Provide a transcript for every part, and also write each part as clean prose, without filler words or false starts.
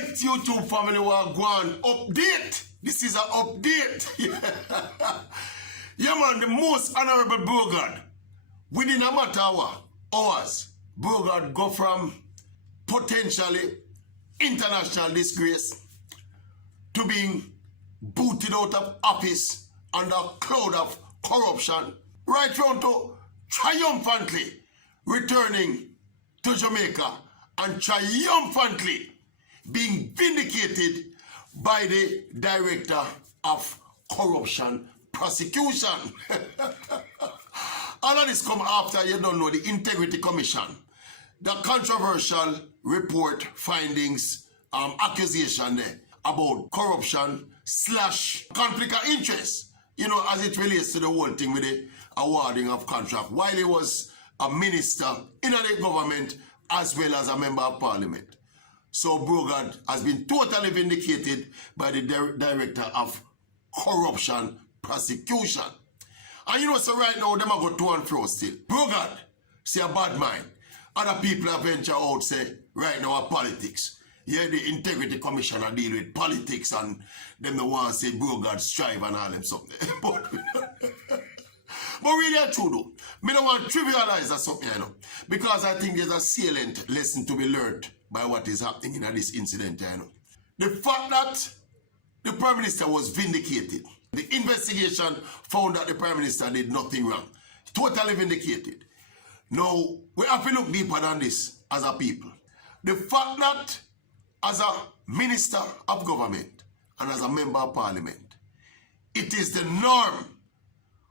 Right, YouTube family, we're going update. This is an update. Yeah, man, the most honorable Brogad, within a matter of hours, Brogad go from potentially international disgrace to being booted out of office under a cloud of corruption, right round to triumphantly returning to Jamaica and triumphantly being vindicated by the Director of Corruption Prosecution. All of this come after, you don't know, the Integrity Commission, the controversial report findings, accusation there about corruption / conflict of interest, you know, as it relates to the whole thing with the awarding of contract while he was a minister in the government as well as a member of parliament. So Brogad has been totally vindicated by the Director of Corruption Prosecution. And you know, so right now, them are go to and fro still. Brogad, say a bad mind. Other people have venture out, say, right now, politics. Yeah, the Integrity Commission are deal with politics and them the ones say Brogad strive and all them something. But really true though. Me don't want to trivialize that something, you know. Because I think there's a salient lesson to be learned by what is happening in this incident, you know. The fact that the Prime Minister was vindicated. The investigation found that the Prime Minister did nothing wrong. Totally vindicated. Now, we have to look deeper than this as a people. The fact that as a Minister of Government and as a Member of Parliament, it is the norm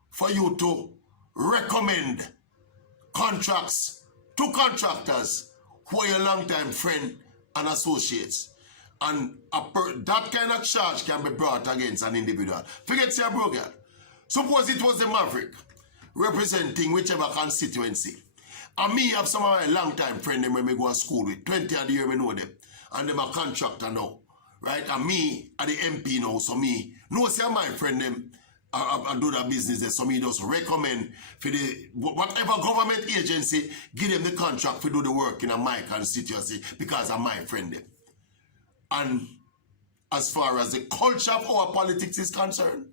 for you to recommend contracts to contractors who are your long-time friend and associates. And that kind of charge can be brought against an individual. Forget say Brogad. Suppose it was the Maverick representing whichever constituency. And me have some of my long-time friends when we go to school with. 20 of the year we know them. And them a contractor now. Right? And me are the MP now. So me, no say my friend them I do that business there. So me just recommend for the whatever government agency give them the contract to do the work in my constituency because I'm my friend them. And as far as the culture of our politics is concerned,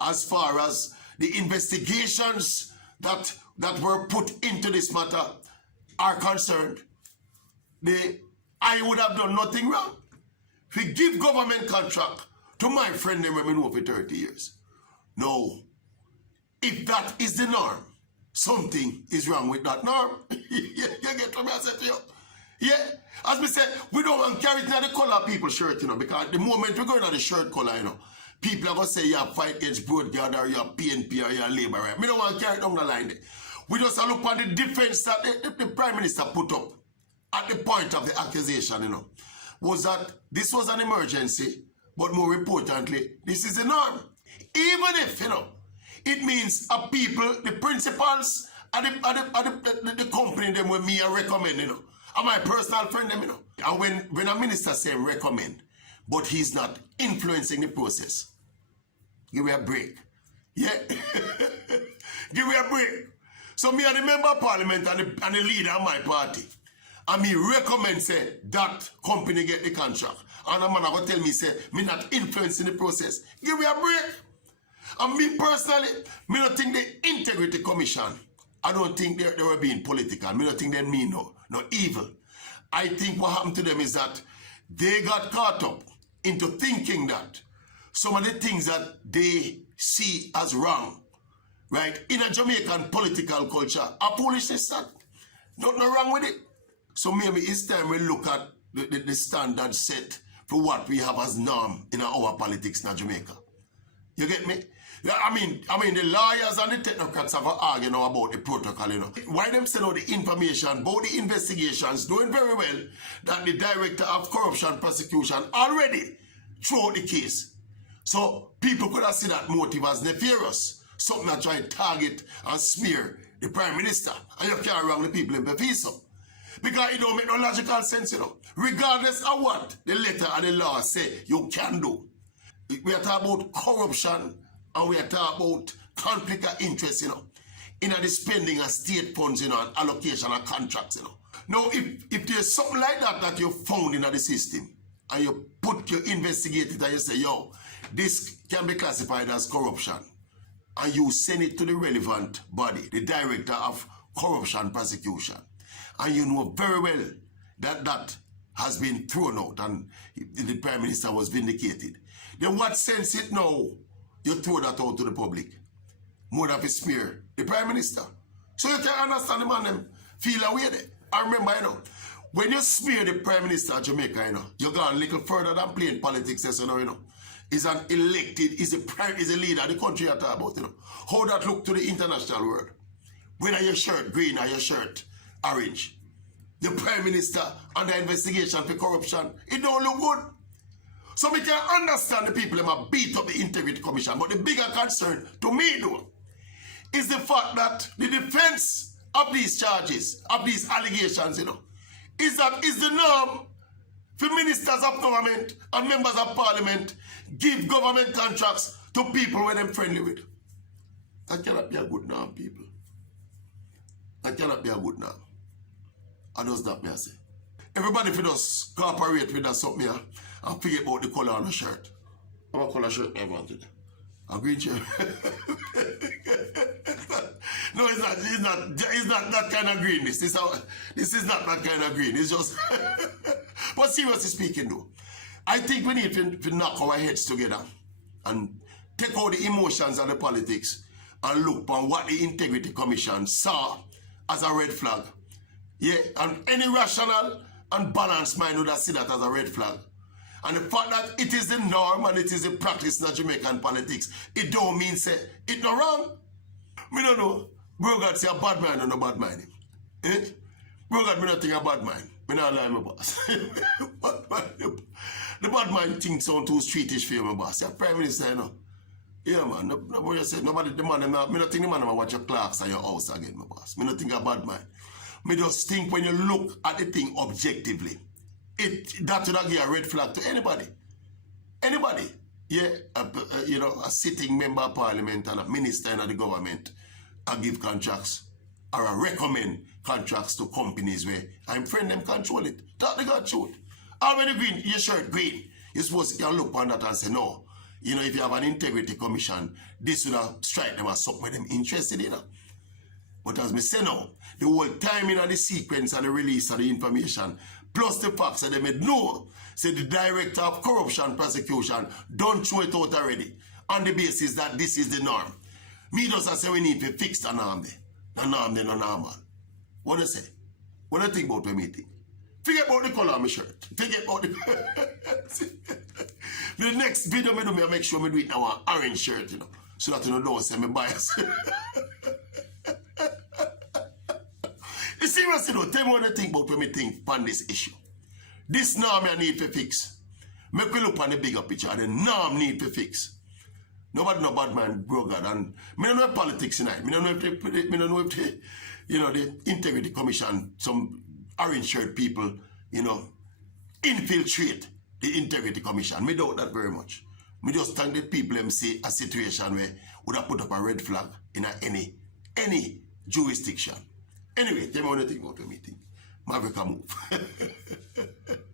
as far as the investigations that were put into this matter are concerned, I would have done nothing wrong. If we give government contract to my friend them when we know for 30 years. No, if that is the norm, something is wrong with that norm. You get what I said to you? Yeah, as we said, we don't want to carry it in the color of people's shirt, you know, because the moment we go into the shirt color, you know, people are going to say you're fight against Brogad or you're PNP or you're Labour, right? We don't want to carry it down the line there. We just look at the defense that the Prime Minister put up at the point of the accusation, you know, was that this was an emergency, but more importantly, this is the norm. Even if, you know, it means a people, the principals, and the company them with me are recommend, you know. And my personal friend them, you know. And when a minister say recommend, but he's not influencing the process, give me a break. Yeah? Give me a break. So me are the member of parliament and the leader of my party. And me recommend say that company get the contract. And a man are going to tell me say, me not influencing the process. Give me a break. And me personally, me don't think the Integrity Commission, I don't think they were being political. Me don't think they mean no evil. I think what happened to them is that they got caught up into thinking that some of the things that they see as wrong, right, in a Jamaican political culture are foolishness. Nothing wrong with it. So maybe it's time we look at the standard set for what we have as norm in our politics in Jamaica. You get me? I mean, the lawyers and the technocrats have argued now about the protocol, you know. Why them send out the information about the investigations, doing very well that the Director of Corruption Prosecution already threw out the case. So people could have seen that motive as nefarious, something that try to target and smear the Prime Minister. And you can't wrong the people in Befiso. Because it don't make no logical sense, you know. Regardless of what the letter and the law say you can do. We are talking about corruption and we are talking about conflict of interest, you know, in the spending of state funds, you know, and allocation of contracts, you know. Now, if there's something like that you found in the system, and you investigate it and you say, yo, this can be classified as corruption, and you send it to the relevant body, the director of corruption prosecution, and you know very well that that has been thrown out and the Prime Minister was vindicated, then what sense it now you throw that out to the public? More than a smear the Prime Minister. So you can understand the man them feel away there. I remember, you know, when you smear the Prime Minister of Jamaica, you know, you go a little further than playing politics, you know. He's an elected, he's a leader of the country you talk about, you know. How that look to the international world? Whether your shirt green or your shirt orange. The Prime Minister under investigation for corruption, it don't look good. So we can understand the people that beat up the Integrity Commission, but the bigger concern to me though, is the fact that the defense of these charges, of these allegations, you know, is the norm for ministers of government and members of parliament give government contracts to people when they're friendly with. That cannot be a good norm, people. That cannot be a good norm. I does that, me I say. Everybody for us cooperate with us something here and figure out the color on the shirt. What color shirt I wanted? A green shirt. No, it's not that kind of green. This is not that kind of green. It's just but seriously speaking though, I think we need to knock our heads together and take out the emotions and the politics and look on what the Integrity Commission saw as a red flag. Yeah, and any rational and balanced mind would have seen that as a red flag. And the fact that it is the norm and it is the practice in Jamaican politics, it don't mean say it no wrong. Me don't know. Brogad say a bad mind or no bad mind. Eh? Brogad, me not think a bad mind. Me not lie my boss. The bad mind thing sound too streetish for you, my boss. You're Prime Minister, you know. Yeah, man. Nobody say, nobody, the man, me not think the man will watch your clocks and your house again, my boss. Me not think a bad mind. Me just think when you look at the thing objectively, that would not give a red flag to anybody. Anybody. Yeah, you know, a sitting member of parliament and a minister in the government give contracts or recommend contracts to companies where I'm friend them control it. That they got truth. Already green, your shirt green. You're supposed to look on that and say, no, you know, if you have an Integrity Commission, this would have strike them as something them interested in. But as me say now, the whole timing of the sequence and the release of the information, plus the facts that they made know, say the director of corruption prosecution don't throw it out already on the basis that this is the norm. Me just say we need to fix the norm there. The norm there no normal. What do you say? What do you think about the meeting? Forget about the color of my shirt. Forget about the... The next video me do, me make sure me do it now an orange shirt, you know, so that you don't say me bias. Seriously though, tell me what you think about when me think on this issue. This norm I need to fix. Make we look on the bigger picture and the norm need to fix. Nobody know Badmind, Brogad, and me don't know politics tonight. Me don't know if the, you know, the Integrity Commission, some orange shirt people, you know, infiltrate the Integrity Commission. Me doubt that very much. Me just think that people them see a situation where would have put up a red flag in any jurisdiction. Anyway, tell me what you think about the meeting. Maverick move.